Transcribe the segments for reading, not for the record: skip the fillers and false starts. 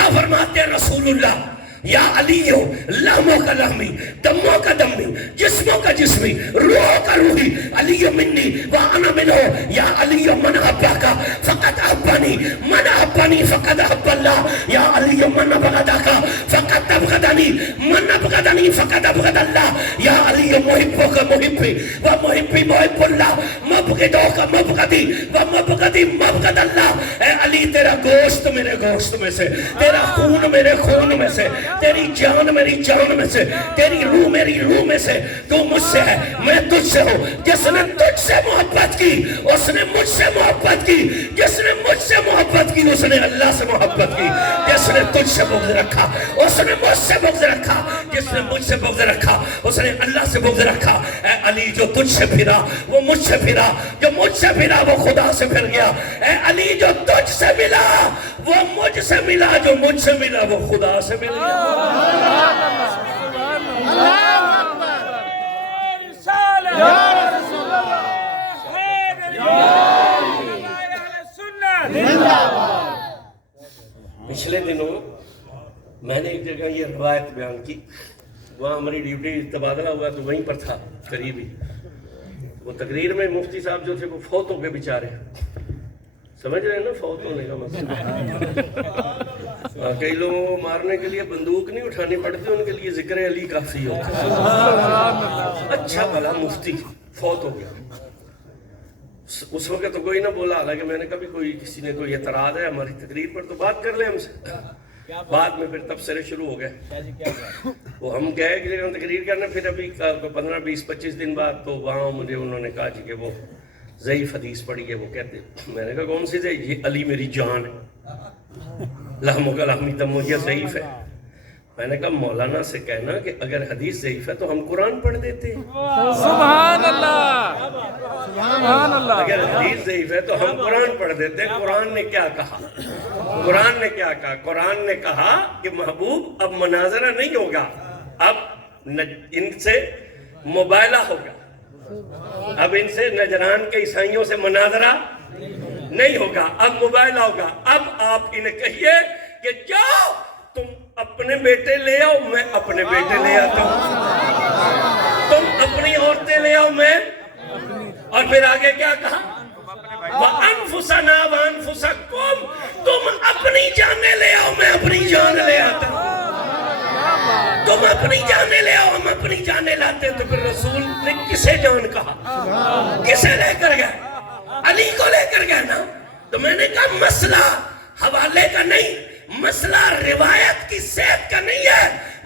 کیا فرماتے ہیں رسول اللہ؟ یا علیو لحموں کا لحمی، دموں کا دمی، جسموں کا جسمی، روح کا روحی، علیو منی وانا منہ، یا علیو من احباکا فقد احبانی، من احبانی فقد احب اللہ، یا علیو من ابغضاکا فقد ابغضنی، من ابغضنی فقد ابغض اللہ، یا علیو محبوں کا محبی و محبی محب اللہ، مبغضوں کا مبغضی و مبغضی مبغض اللہ۔ اے علی تیرا گوشت میرے گوشت میں سے، تیرا خون میرے خون میں سے، تیری جان میری جان میں سے، تیری روح میری روح میں سے، تو مجھ سے ہے میں تجھ سے ہوں۔ جس نے تجھ سے محبت کی اس نے مجھ سے محبت کی، جس نے مجھ سے محبت کی اس نے اللہ سے محبت کی، جس نے تجھ سے بغض رکھا اس نے مجھ سے بغض رکھا، جس نے مجھ سے بغض رکھا اس نے اللہ سے بغض رکھا۔ اے علی جو تجھ سے پھرا وہ مجھ سے پھرا، جو مجھ سے پھرا وہ خدا سے پھر گیا۔ اے علی جو تجھ سے ملا وہ مجھ سے ملا، جو مجھ سے ملا وہ خدا سے مل گیا۔ پچھلے دنوں میں نے ایک جگہ یہ روایت بیان کی، وہاں ہماری ڈیوٹی تبادلہ ہوا تو وہیں پر تھا قریب ہی۔ وہ تقریر میں مفتی صاحب جو تھے وہ فوت ہو گئے بیچارے، سمجھ رہے ہیں نا فوت ہونے کا مطلب؟ کئی لوگوں کو مارنے کے لیے بندوق نہیں اٹھانی پڑتی، ان کے لیے ذکر علی کافی ہوتا ہے۔ اچھا بھلا مفتی فوت ہو گیا، اس وقت تو کوئی نہ بولا، حالانکہ میں نے کبھی کسی نے کوئی اعتراض ہے ہماری تقریر پر تو بات کر لیں ہم سے۔ بعد میں پھر تبصرے شروع ہو گئے، وہ ہم گئے کہ جگہ تقریر کرنے، پھر ابھی 15 20 25 دن بعد تو وہاں مجھے انہوں نے کہا جی کہ وہ ضعیف حدیث پڑھی ہے، وہ کہتے ہیں۔ میں نے کہا کون سی ضعیف؟ یہ علی میری جان ہے، لحموں کا لحمی دموں، یہ ضعیف ہے۔ میں نے کہا مولانا سے کہنا کہ اگر حدیث ضعیف ہے تو ہم قرآن پڑھ دیتے ہیں۔ سبحان اللہ، سبحان اللہ۔ اگر حدیث ضعیف ہے تو ہم قرآن پڑھ دیتے ہیں۔ قرآن نے کیا کہا؟ قرآن نے کیا کہا؟ قرآن نے کہا کہ محبوب اب مناظرہ نہیں ہوگا، اب ان سے مباہلہ ہوگا، اب ان سے نجران کے عیسائیوں سے مناظرہ نہیں ہوگا، اب مباہلہ ہوگا۔ اب آپ انہیں کہیے کہ جاؤ تم اپنے بیٹے لے آؤ، میں اپنے بیٹے لے آتا ہوں، تم اپنی عورتیں لے آؤ میں، اور پھر آگے کیا کہا؟ وَأَنفُسَنَا وَأَنفُسَكُمْ، تم اپنی جانیں لے آؤ میں اپنی جان لے آتا ہوں، تم اپنی جانیں لے آؤ ہم اپنی جانیں لاتے ہیں۔ تو پھر رسول نے کسے جان کہا؟ کسے لے کر گئے؟ علی کو لے کر گئے نا۔ تو میں نے کہا مسئلہ حوالے کا نہیں، مسئلہ روایت کی صحت کا نہیں ہے،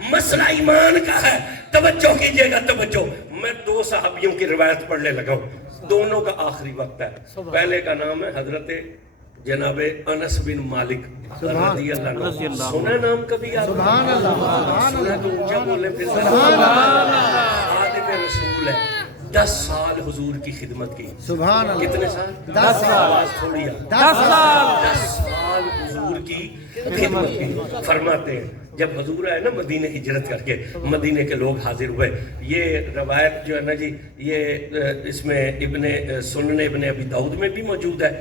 مسئلہ ایمان کا ہے۔ توجہ کیجئے گا، توجہ۔ میں 2 صحابیوں کی روایت پڑھنے لگا ہوں، دونوں کا آخری وقت ہے۔ پہلے کا نام ہے حضرت جناب انس بن مالک رضی اللہ عنہ، سنا نام کبھی آپ؟ سبحان اللہ، سنا تو اونچا بولے پھر۔ خادم رسول ہے، 10 سال حضور کی خدمت کی۔ سبحان اللہ، کتنے سال؟ 10 سال۔ آواز تھوڑی ہے، 10 سال۔ 10 سال حضور کی خدمت کی۔ فرماتے ہیں جب حضور آئے نا مدینہ ہجرت کر کے، مدینہ کے لوگ حاضر ہوئے۔ یہ روایت جو ہے نا جی، یہ اس میں سنن ابن ابی داؤد میں بھی موجود ہے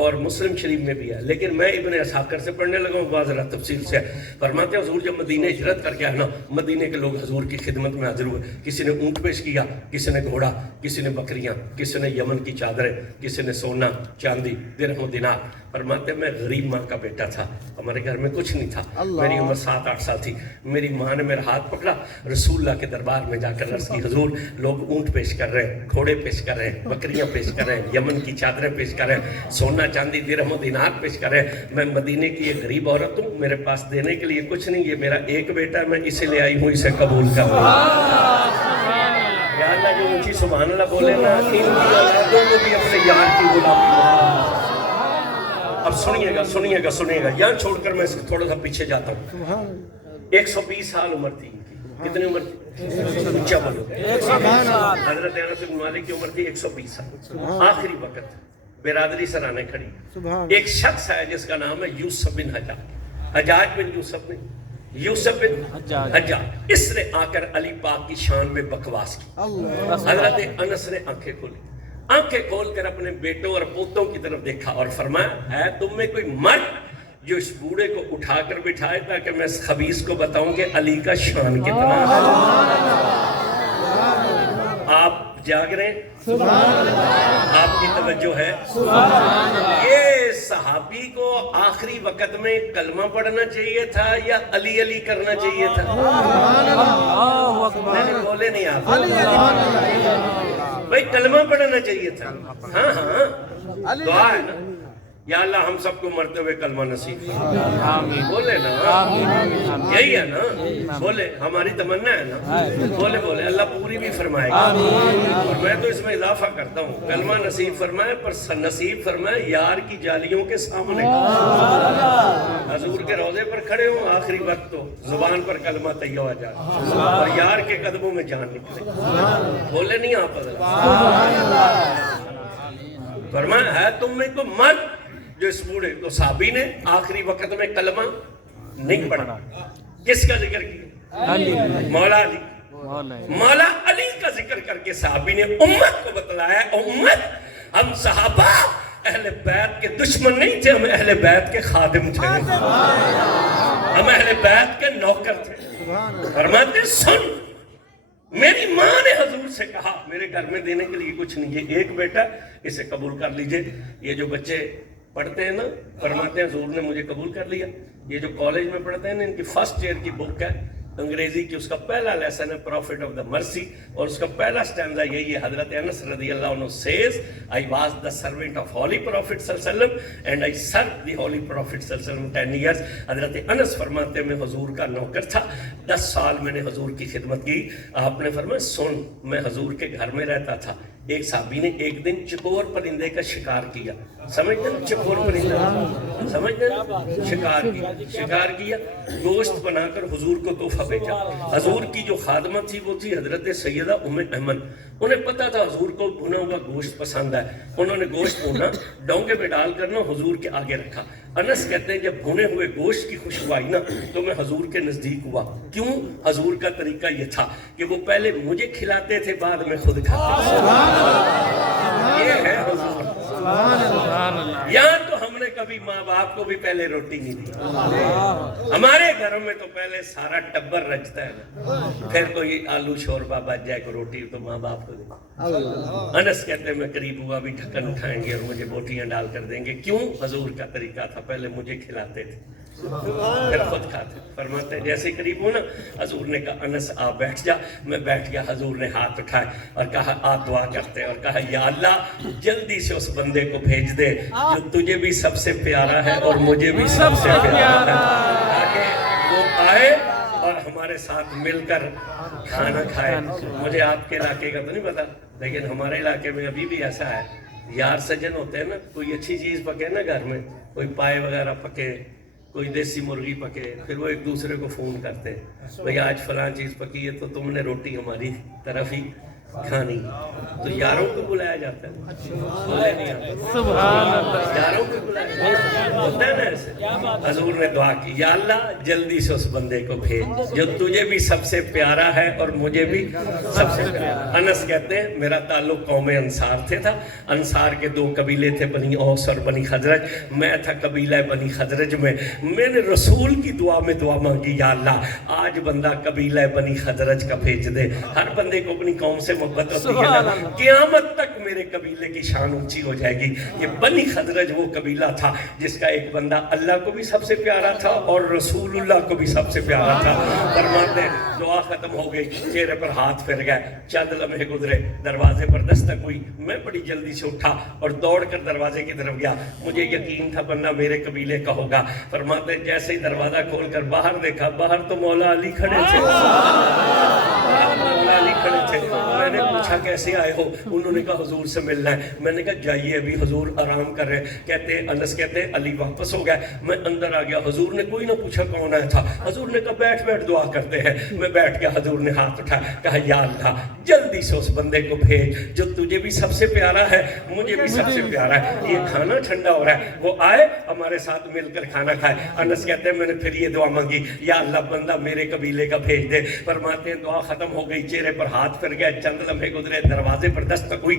اور مسلم شریف میں بھی ہے، لیکن میں ابن اسحاق سے پڑھنے لگا ہوں، بعض ذرا تفصیل سے۔ فرماتے ہیں حضور جب مدینہ ہجرت کر کے آئے نا، مدینہ کے لوگ حضور کی خدمت میں حاضر ہوئے۔ کسی نے اونٹ پیش کیا، کسی نے گھوڑا، کسی نے بکریاں، کسی نے یمن کی چادریں، کسی نے سونا چاندی درہم و دینار۔ فرماتے ہیں میں غریب ماں کا بیٹا تھا، ہمارے گھر میں کچھ نہیں تھا، میری عمر 7-8 سال تھی۔ میری ماں نے میرا ہاتھ پکڑا، رسول اللہ کے دربار میں جا کر عرض کی حضور لوگ اونٹ پیش کر رہے ہیں، گھوڑے پیش کر رہے ہیں، بکریاں پیش کر رہے ہیں، یمن کی چادریں پیش کر رہے ہیں، سونا چاندی درہم و دینار پیش کر رہے ہیں۔ میں مدینے کی ایک غریب عورت ہوں، میرے پاس دینے کے لیے کچھ نہیں، یہ میرا ایک بیٹا ہے، میں اسے لے آئی ہوں، اسے قبول کر لوں۔ یا اللہ جو اونچی سبحان اللہ بولے نا، ان کی اولادوں کو بھی اپنے یار کی غلامی۔ اب سنیے گا سنیے گا سنیے گا، یہاں چھوڑ کر میں تھوڑا سا پیچھے جاتا ہوں۔ 120 سال عمر تھی ان کی۔ کتنی عمر تھی؟ اونچا بولو۔ حضرت انس بن مالک کی عمر تھی 120 سال، آخری وقت۔ برادری سرانے کھڑی۔ ایک شخص ہے جس کا نام ہے یوسف بن حجاج، حجاج بن یوسف نہیں، یوسف بن حجاج۔ اس نے آ کر علی پاک کی شان میں بکواس کی۔ حضرت انس نے آنکھیں کھولی، آنکھیں کھول کر اپنے بیٹوں اور پوتوں کی طرف دیکھا اور فرمایا ہے تم میں کوئی مرد جو اس بوڑھے کو اٹھا کر بٹھائے تاکہ میں اس خبیث کو بتاؤں کہ علی کا شان کتنا ہے. آپ جاگ رہے ہیں؟ آپ کی توجہ ہے؟ یہ صحابی کو آخری وقت میں کلمہ پڑھنا چاہیے تھا یا علی علی کرنا چاہیے تھا؟ بولے نہیں آپ. بھائی کلمہ پڑھنا چاہیے تھا. ہاں ہاں دعا ہے نا, یا اللہ ہم سب کو مرتے ہوئے کلمہ نصیب فرما. بولے نا, یہی ہے نا, بولے ہماری تمنا ہے نا, بولے بولے اللہ پوری بھی فرمائے گا. اور میں تو اس میں اضافہ کرتا ہوں, کلمہ نصیب فرمائے, پر نصیب فرمائے یار کی جالیوں کے سامنے. حضور کے روضے پر کھڑے ہوں, آخری وقت تو زبان پر کلمہ طیبہ آ جائے اور یار کے قدموں میں جان نکلے. بولے نہیں آپ فرمایا ہے تم میں تو مرد جو اس بوڑھے تو صحابی نے آخری وقت میں کلمہ نہیں پڑھا. کس کا ذکر کیا؟ مولا علی. مولا علی کا ذکر کر کے صحابی نے امت کو بتلایا, امت ہم صحابہ اہل بیت کے دشمن نہیں تھے, ہم اہل بیت کے خادم تھے, ہم اہل بیت کے نوکر تھے. فرماتے سن, میری ماں نے حضور سے کہا میرے گھر میں دینے کے لیے کچھ نہیں, یہ ایک بیٹا اسے قبول کر لیجئے. یہ جو بچے پڑھتے ہیں نا, فرماتے ہیں حضور نے مجھے قبول کر لیا. یہ جو کالج میں پڑھتے ہیں نا, ان کی فرسٹ ایئر کی بک ہے انگریزی کی, اس کا پہلا لیسن ہے پروفٹ آف دا مرسی, اور اس کا پہلا سٹینزا یہی ہے, حضرت انس رضی اللہ عنہ says I was the servant of holy prophet صلی اللہ علیہ وسلم and I served the holy prophet صلی اللہ علیہ وسلم 10 years. حضرت انس فرماتے ہیں میں حضور کا نوکر تھا, 10 سال میں نے حضور کی خدمت کی. آپ نے فرمایا سن, میں حضور کے گھر میں رہتا تھا. ایک صحابی نے ایک دن چکور پرندے کا شکار کیا. سمجھتے ہیں چکور پرندہ, سمجھتے ہیں شکار کیا, گوشت بنا کر حضور کو تحفہ بھیجا. حضور کی جو خادمہ تھی وہ تھی حضرت سیدہ ام ایمن. انہیں پتا تھا حضور کو بھنا ہوا گوشت پسند ہے. انہوں نے گوشت بھونا, ڈونگے میں ڈال کر نا حضور کے آگے رکھا. انس کہتے ہیں جب بھنے ہوئے گوشت کی خوشبو آئی نا تو میں حضور کے نزدیک ہوا. کیوں؟ حضور کا طریقہ یہ تھا کہ وہ پہلے مجھے کھلاتے تھے, بعد میں خود کھاتے تھے. یہ ہے حضور. یہاں تو ہم نے کبھی ماں باپ کو بھی پہلے روٹی نہیں دی. ہمارے گھروں میں تو پہلے سارا ٹبر رچتا ہے نا, پھر کوئی آلو شوربہ بچ جائے کو روٹی تو ماں باپ کو دے. انس کہتے ہیں میں قریب ہوا بھی ڈھکن اٹھائیں گے اور مجھے بوٹیاں ڈال کر دیں گے. کیوں؟ حضور کا طریقہ تھا, پہلے مجھے کھلاتے تھے پھر خود کھاتے. فرماتے ہیں جیسے قریب ہوں نا, حضور نے کہا انس آپ بیٹھ جا. میں بیٹھ گیا. حضور نے ہاتھ اٹھائے اور کہا آپ دعا کرتے, اور کہا یا اللہ جلدی سے اس بندے کو بھیج دے جو تجھے بھی سب سے پیارا ہے اور مجھے بھی سب سے پیارا ہے, تاکہ وہ آئے اور ہمارے ساتھ مل کر کھانا کھائے. مجھے آپ کے علاقے کا تو نہیں پتا, لیکن ہمارے علاقے میں ابھی بھی ایسا ہے, یار سجن ہوتے ہیں نا, کوئی اچھی چیز پکے نا گھر میں, کوئی پائے وغیرہ پکے, کوئی دیسی مرغی پکے, پھر وہ ایک دوسرے کو فون کرتے ہیں بھئی آج فلاں چیز پکی ہے تو تم نے روٹی ہماری طرف ہی کھانی. تو یاروں کو بلایا جاتا ہے, بولے نہیں آتا, سبحان اللہ, یاروں کو بلایا ہوتا ہے نا ایسے. حضور نے دعا کی یا اللہ جلدی سے اس بندے کو بھیج جو تجھے بھی سب سے پیارا ہے اور مجھے بھی سب سے پیارا. انس کہتے ہیں میرا تعلق قوم انصار سے تھا. انصار کے 2 قبیلے تھے, بنی اوس اور بنی خزرج. میں تھا قبیلہ بنی خزرج میں. میں نے رسول کی دعا میں دعا مانگی یا اللہ آج بندہ قبیلہ بنی خزرج کا بھیج دے. ہر بندے کو اپنی قوم سے محبت ہوتی ہے نا, قیامت تک میرے قبیلے کی شان اونچی ہو جائے گی. یہ بنی خزرج وہ قبیلہ تھا جس کا ایک بندہ اللہ کو بھی سب سے پیارا تھا اور رسول اللہ کو بھی سب سے پیارا تھا. فرماتے دعا ختم ہو گئی, چہرے پر ہاتھ پھر گئے, چند لمحے گزرے, دروازے پر دستک ہوئی. میں بڑی جلدی سے اٹھا اور دوڑ کر دروازے کی طرف گیا. مجھے یقین تھا بندہ میرے قبیلے کا ہوگا. فرماتے جیسے ہی دروازہ کھول کر باہر دیکھا, باہر تو مولا علی کھڑے تھے. مولا علی کھڑے تھے. میں نے پوچھا کیسے آئے ہو؟ انہوں نے کہا حضور سے ملنا ہے. میں نے کہا جائیے ابھی حضور آرام کر رہے ہیں. کہتے ہیں انس کہتے ہیں علی واپس ہو گئے. میں اندر آ گیا. حضور نے کوئی نہ پوچھا کون آیا تھا. حضور نے کہا بیٹھ بیٹھ دعا کرتے ہیں. میں بیٹھ گیا. حضور نے ہاتھ اٹھایا, کہا یا اللہ جلدی سے اس بندے کو بھیج جو تجھے بھی سب سے پیارا ہے مجھے بھی سب سے پیارا ہے. یہ کھانا ٹھنڈا ہو رہا ہے, وہ آئے ہمارے ساتھ مل کر کھانا کھائے. انس کہتے ہیں میں نے پھر یہ دعا مانگی یا اللہ بندہ میرے قبیلے کا بھیج دے. فرماتے ہیں دعا ختم ہو گئی, چہرے پر ہاتھ پھر گئے, چند لمحے گزرے, دروازے پر دستک ہوئی.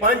5